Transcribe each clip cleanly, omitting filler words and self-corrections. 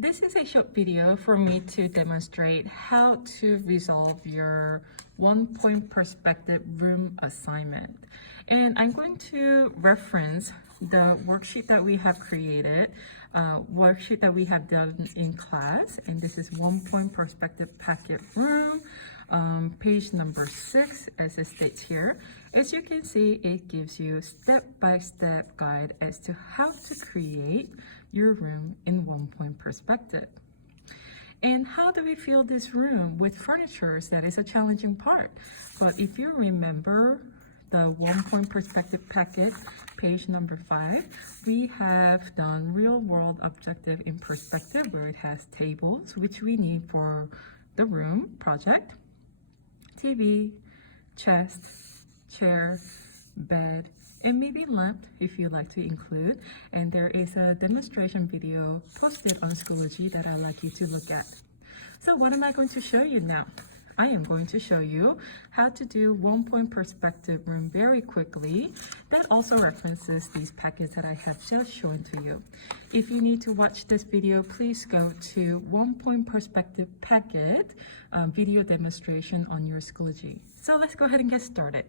This is a short video for me to demonstrate how to resolve your one-point perspective room assignment. And I'm going to reference the worksheet that we have created, worksheet that we have done in class. And this is one-point perspective packet room, page number 6, as it states here. As you can see, it gives you step-by-step guide as to how to create your room in one-point perspective. And how do we fill this room with furniture? That is a challenging part. But if you remember the one-point perspective packet, page number 5, we have done real-world objective in perspective, where it has tables, which we need for the room project, TV, chest, chair, bed, and maybe lamp if you like to include. And there is a demonstration video posted on Schoology that I'd like you to look at. So what am I going to show you now? I am going to show you how to do one-point perspective room very quickly. That also references these packets that I have just shown to you. If you need to watch this video, please go to one-point perspective packet video demonstration on your Schoology. So let's go ahead and get started.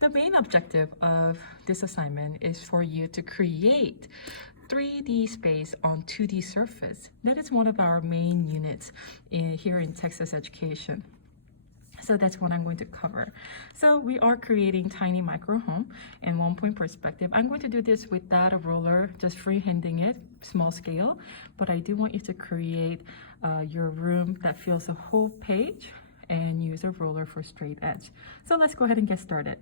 The main objective of this assignment is for you to create 3D space on 2D surface. That is one of our main units here in Texas Education. So that's what I'm going to cover. So we are creating tiny micro home in one-point perspective. I'm going to do this without a ruler, just freehanding it, small scale. But I do want you to create your room that fills a whole page and use a ruler for straight edge. So let's go ahead and get started.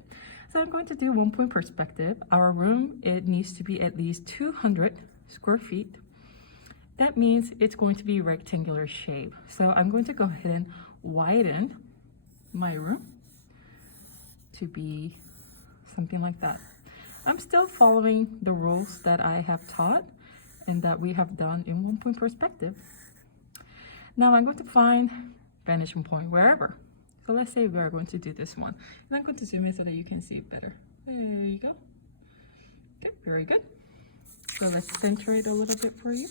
So I'm going to do one-point perspective. Our room, it needs to be at least 200 square feet. That means it's going to be rectangular shape. So I'm going to go ahead and widen my room to be something like that. I'm still following the rules that I have taught and that we have done in one-point perspective. Now I'm going to find vanishing point wherever. So let's say we are going to do this one. And I'm going to zoom in so that you can see it better. There you go. Okay, very good. So let's center it a little bit for you.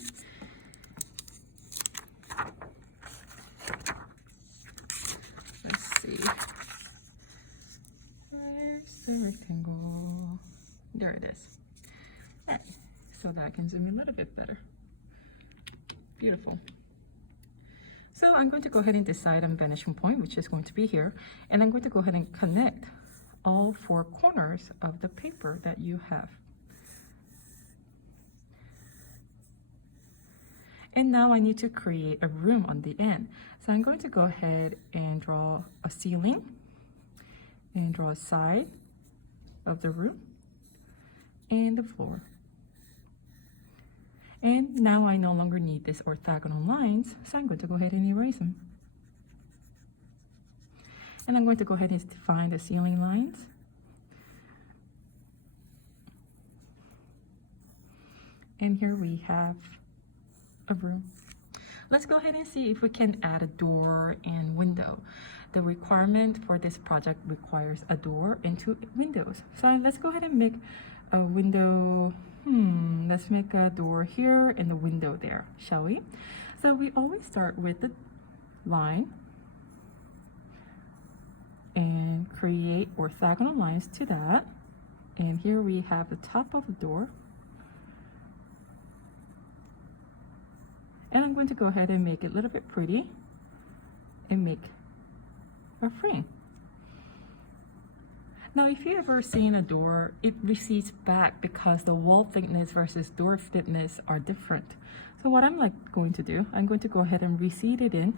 Let's see. Where's the rectangle? There it is. All right, so that I can zoom in a little bit better. Beautiful. So I'm going to go ahead and decide on vanishing point, which is going to be here. And I'm going to go ahead and connect all 4 corners of the paper that you have. And now I need to create a room on the end. So I'm going to go ahead and draw a ceiling and draw a side of the room and the floor. And now I no longer need these orthogonal lines, so I'm going to go ahead and erase them. And I'm going to go ahead and define the ceiling lines. And here we have a room. Let's go ahead and see if we can add a door and window. The requirement for this project requires a door and 2 windows. So let's go ahead and make a window. Let's make a door here and a window there, shall we? So we always start with the line and create orthogonal lines to that. And here we have the top of the door. And I'm going to go ahead and make it a little bit pretty and make a frame. Now, if you ever seen a door, it recedes back because the wall thickness versus door thickness are different. So what I'm going to do, I'm going to go ahead and recede it in.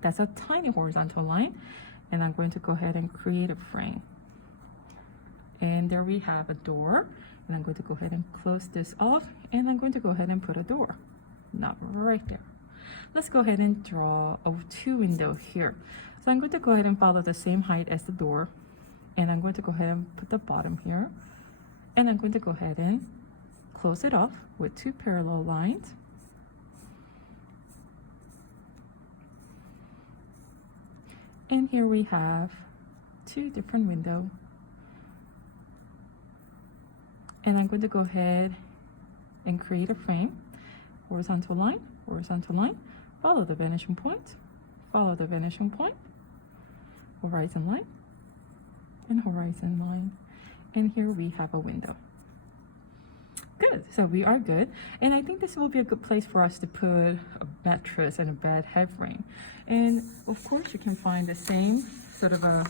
That's a tiny horizontal line. And I'm going to go ahead and create a frame. And there we have a door. And I'm going to go ahead and close this off. And I'm going to go ahead and put a door. Not right there. Let's go ahead and draw a 2 window here. So I'm going to go ahead and follow the same height as the door. And I'm going to go ahead and put the bottom here. And I'm going to go ahead and close it off with 2 parallel lines. And here we have 2 different windows. And I'm going to go ahead and create a frame. horizontal line, follow the vanishing point, follow the vanishing point, horizon line, and horizon line. And here we have a window. Good, so we are good. And I think this will be a good place for us to put a mattress and a bed head frame. And of course, you can find the same sort of a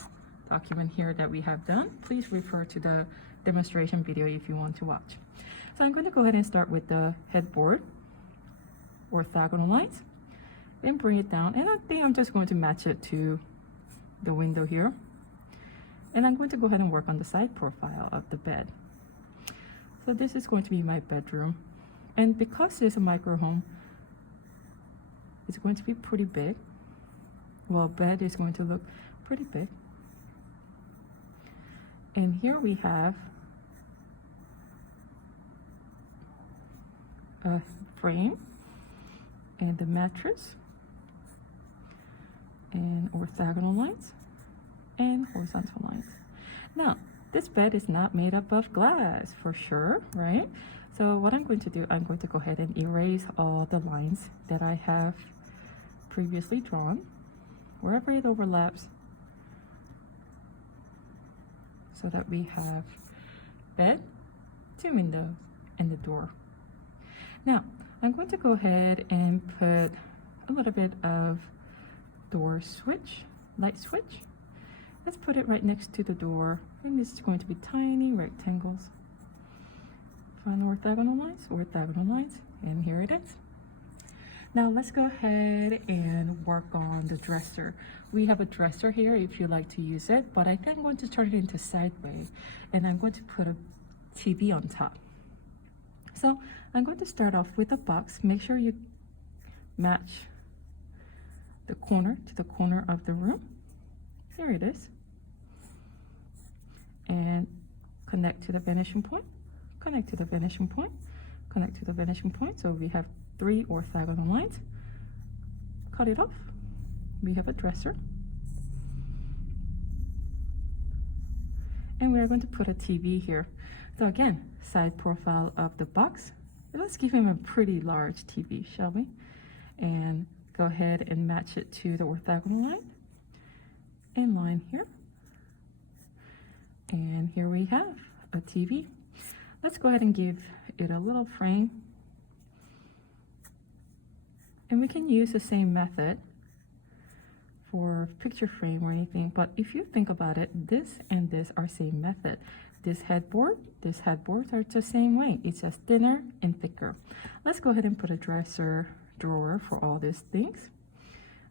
document here that we have done. Please refer to the demonstration video if you want to watch. So I'm going to go ahead and start with the headboard, orthogonal lines, then bring it down. And I think I'm just going to match it to the window here. And I'm going to go ahead and work on the side profile of the bed. So this is going to be my bedroom. And because it's a micro home, it's going to be pretty big. Well, bed is going to look pretty big. And here we have a frame and the mattress and orthogonal lines and horizontal lines. Now, this bed is not made up of glass for sure, right? So what I'm going to do, I'm going to go ahead and erase all the lines that I have previously drawn, wherever it overlaps, so that we have bed, 2 windows, and the door. Now, I'm going to go ahead and put a little bit of door switch, light switch. Let's put it right next to the door, and this is going to be tiny rectangles. Find orthogonal lines, and here it is. Now let's go ahead and work on the dresser. We have a dresser here if you like to use it, but I think I'm going to turn it into sideways, and I'm going to put a TV on top. So I'm going to start off with a box. Make sure you match the corner to the corner of the room. Here it is. And connect to the vanishing point, connect to the vanishing point, connect to the vanishing point. So we have 3 orthogonal lines. Cut it off. We have a dresser. And we are going to put a TV here. So again, side profile of the box. Let's give him a pretty large TV, shall we? And go ahead and match it to the orthogonal line and line here. And here we have a TV. Let's go ahead and give it a little frame. And we can use the same method for picture frame or anything, but if you think about it, this and this are same method. This headboards are the same way. It's just thinner and thicker. Let's go ahead and put a dresser drawer for all these things.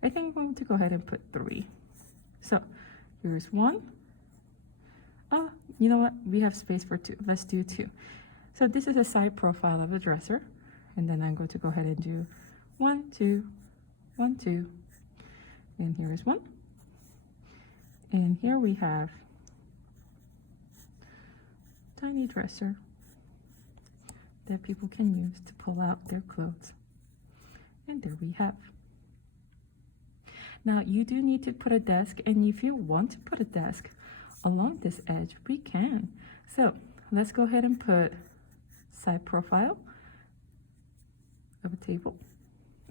I think I'm going to go ahead and put 3. So here's 1. Oh, you know what? We have space for 2. Let's do 2. So this is a side profile of the dresser. And then I'm going to go ahead and do 1, 2, 1, 2. And here is 1. And here we have tiny dresser that people can use to pull out their clothes. And there we have. Now you do need to put a desk, and if you want to put a desk along this edge, we can. So let's go ahead and put side profile of a table.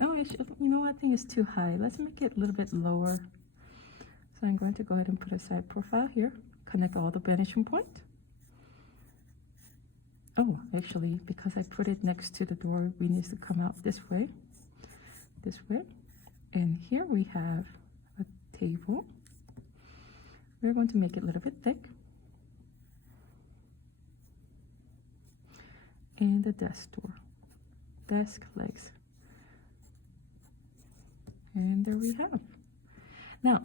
Oh, you know what? I think it's too high. Let's make it a little bit lower. So I'm going to go ahead and put a side profile here. Connect all the vanishing point. Oh, actually, because I put it next to the door, we need to come out this way. This way. And here we have a table. We're going to make it a little bit thick. And the desk door. Desk legs. And there we have. Now,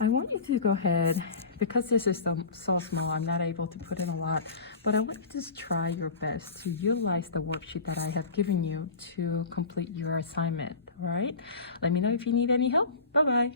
I want you to go ahead, because this is some so small, I'm not able to put in a lot, but I want you to just try your best to utilize the worksheet that I have given you to complete your assignment, all right? Let me know if you need any help. Bye-bye.